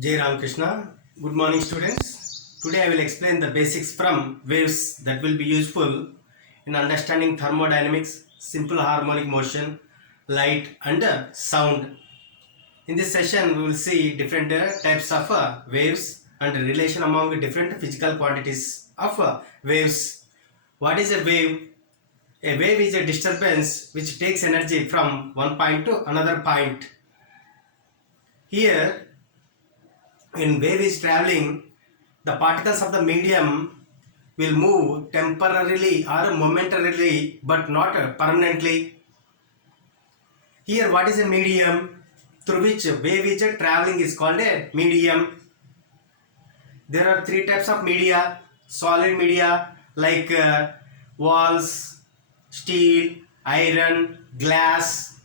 Jai Ramakrishna. Good morning, students. Today I will explain the basics from waves that will be useful in understanding thermodynamics, simple harmonic motion, light, and sound. In this session, we will see different types of waves and relation among different physical quantities of waves. What is a wave? A wave is a disturbance which takes energy from one point to another point. Here, when wave is traveling, the particles of the medium will move temporarily or momentarily but not permanently. Here, what is a medium through which wave is traveling is called a medium. There are three types of media: solid media like walls, steel, iron, glass;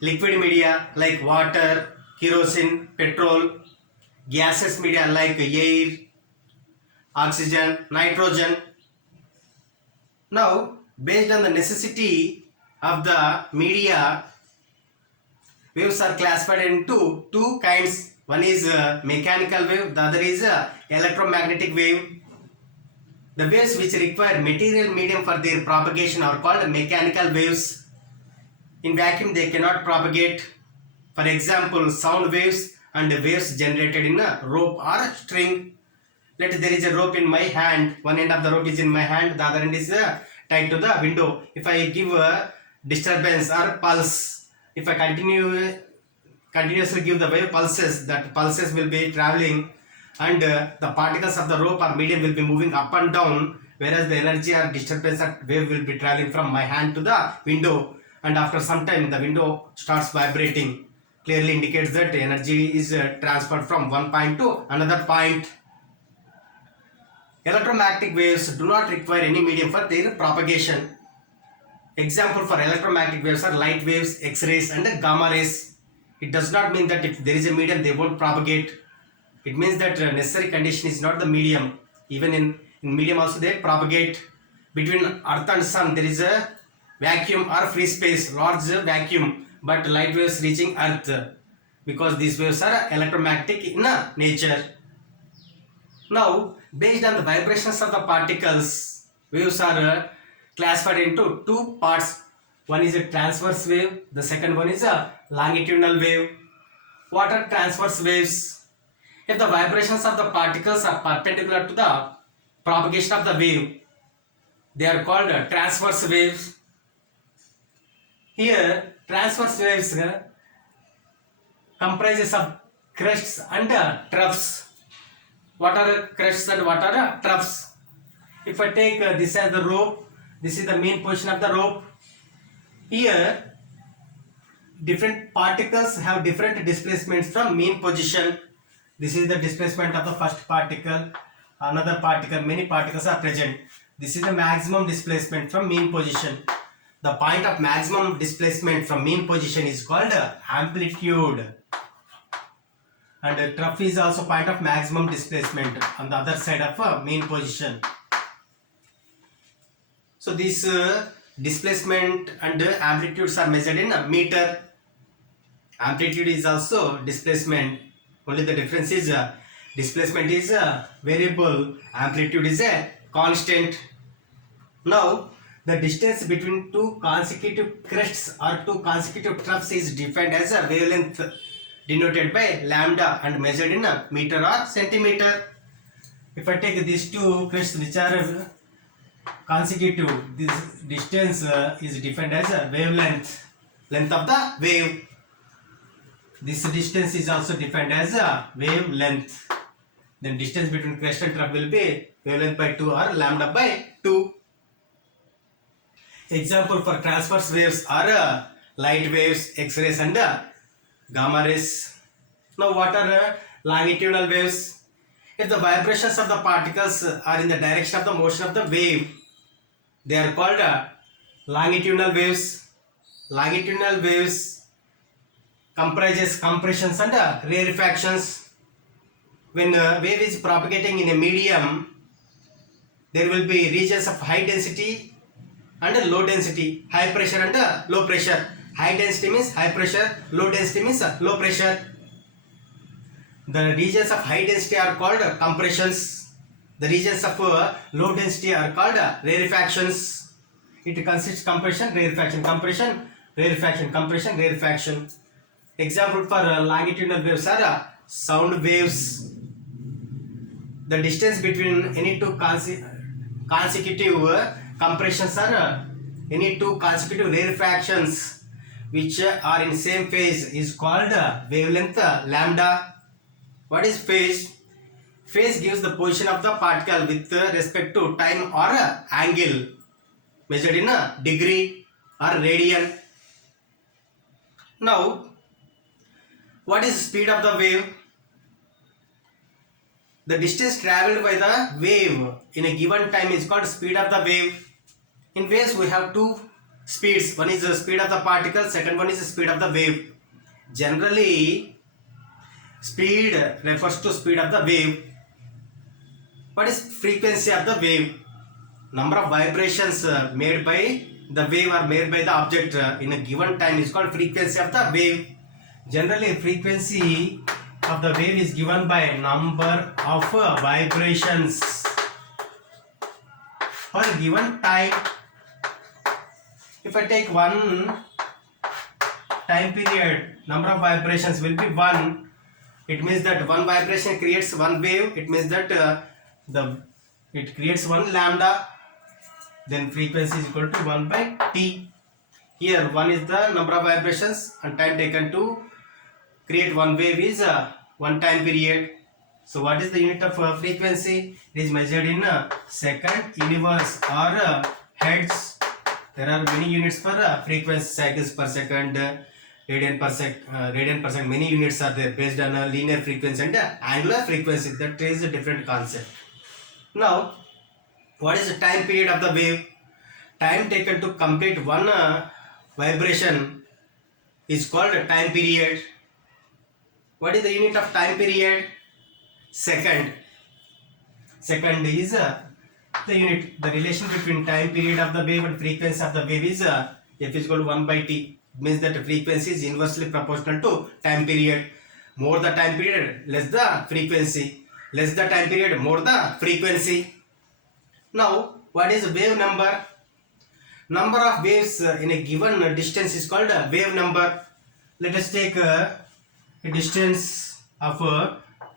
liquid media like water, kerosene, petrol; gaseous media like air, oxygen, nitrogen. Now, based on the necessity of the media, waves are classified into two kinds. One is mechanical wave, the other is electromagnetic wave. The waves which require material medium for their propagation are called mechanical waves. In vacuum, they cannot propagate. For example, sound waves and waves generated in a rope or string. Let there is a rope in my hand. One end of the rope is in my hand, the other end is tied to the window. If I give a disturbance or pulse, if I continuously give the wave pulses, that pulses will be traveling, and the particles of the rope or medium will be moving up and down, whereas the energy or disturbance or wave will be traveling from my hand to the window, and after some time the window starts vibrating. Clearly indicates that energy is transferred from one point to another point. Electromagnetic waves do not require any medium for their propagation. Example for electromagnetic waves are light waves, X-rays and gamma rays. It does not mean that if there is a medium they won't propagate. It means that necessary condition is not the medium. Even in medium also they propagate. Between earth and sun there is a vacuum or free space, large vacuum, but light waves reaching earth, because these waves are electromagnetic in nature. Now, based on the vibrations of the particles, waves are classified into two parts. One is a transverse wave, the second one is a longitudinal wave. What are transverse waves? If the vibrations of the particles are perpendicular to the propagation of the wave, they are called transverse waves. Here, transverse waves comprises of crests and troughs. What are crests and what are troughs? If I take this as the rope, this is the main portion of the rope. Here, different particles have different displacements from mean position. This is the displacement of the first particle, another particle, many particles are present. This is the maximum displacement from mean position. The point of maximum displacement from mean position is called amplitude. And a trough is also point of maximum displacement on the other side of mean position. So these displacement and amplitudes are measured in a meter. Amplitude is also displacement. Only the difference is displacement is a variable, amplitude is a constant. Now the distance between two consecutive crests or two consecutive troughs is defined as a wavelength, denoted by lambda and measured in a meter or centimeter. If I take these two crests which are consecutive, this distance is defined as a wavelength, length of the wave. This distance is also defined as a wavelength. Then distance between crest and trough will be wavelength by 2 or lambda by 2. Example for transverse waves are light waves, X-rays and gamma rays. Now what are longitudinal waves? If the vibrations of the particles are in the direction of the motion of the wave, they are called longitudinal waves. Longitudinal waves comprises compressions and rarefactions. When a wave is propagating in a medium, there will be regions of high density and low density, high pressure and low pressure. High density means high pressure, low density means low pressure. The regions of high density are called compressions. The regions of low density are called rarefactions. It consists compression, rarefaction, compression, rarefaction, compression, rarefaction. Example for longitudinal waves are sound waves. The distance between any two consecutive compressions are any two consecutive rarefactions which are in same phase is called wavelength lambda. What is phase? Phase gives the position of the particle with respect to time or angle measured in a degree or radian. Now, what is speed of the wave? The distance traveled by the wave in a given time is called speed of the wave. In waves we have two speeds. One is the speed of the particle, second one is the speed of the wave. Generally, speed refers to speed of the wave. What is frequency of the wave? Number of vibrations made by the wave or made by the object in a given time is called frequency of the wave. Generally, frequency of the wave is given by number of vibrations per given time. If I take one time period, number of vibrations will be 1. It means that one vibration creates one wave. It means that it creates one lambda. Then frequency is equal to 1 by t. Here 1 is the number of vibrations and time taken to create one wave is one time period. So what is the unit of frequency? It is measured in second universe or hertz. There are many units for frequency, cycles per second, radian per second. Many units are there based on linear frequency and angular frequency. That is a different concept. Now, what is the time period of the wave? Time taken to complete one vibration is called a time period. What is the unit of time period? Second. Second is the unit. The relation between time period of the wave and frequency of the wave is f is equal to 1 by t. It means that the frequency is inversely proportional to time period. More the time period, less the frequency. Less the time period, more the frequency. Now, what is wave number? Number of waves in a given distance is called wave number. Let us take a distance of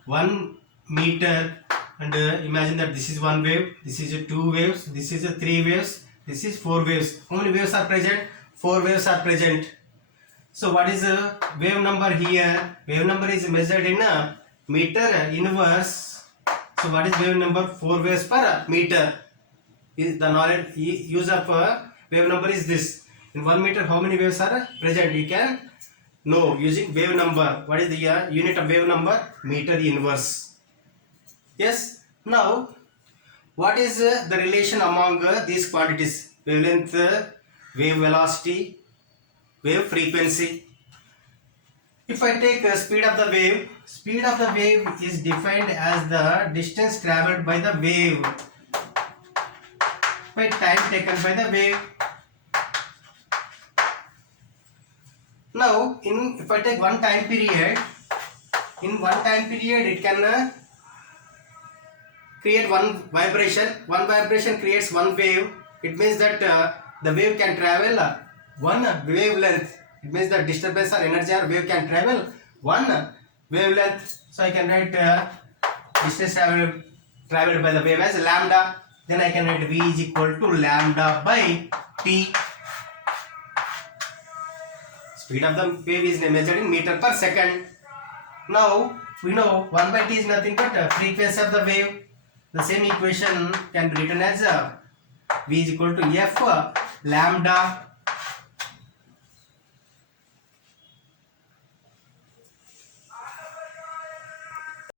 1 meter and imagine that this is one wave, this is 2 waves, this is 3 waves, this is 4 waves. How many waves are present? 4 waves are present. So what is the wave number here? Wave number is measured in a meter inverse. So what is wave number? 4 waves per meter. Is the knowledge use of wave number is this. In 1 meter how many waves are present? You can know using wave number. What is the unit of wave number? Meter inverse. Yes. Now, what is the relation among these quantities? Wavelength, wave velocity, wave frequency. If I take speed of the wave is defined as the distance traveled by the wave by time taken by the wave. Now, if I take one time period, in one time period it can create one vibration. One vibration creates one wave. It means that the wave can travel one wavelength. It means that disturbance or energy or wave can travel one wavelength. So I can write distance traveled by the wave as lambda. Then I can write V is equal to lambda by t. Speed of the wave is measured in meter per second. Now we know 1 by t is nothing but frequency of the wave. The same equation can be written as V is equal to F lambda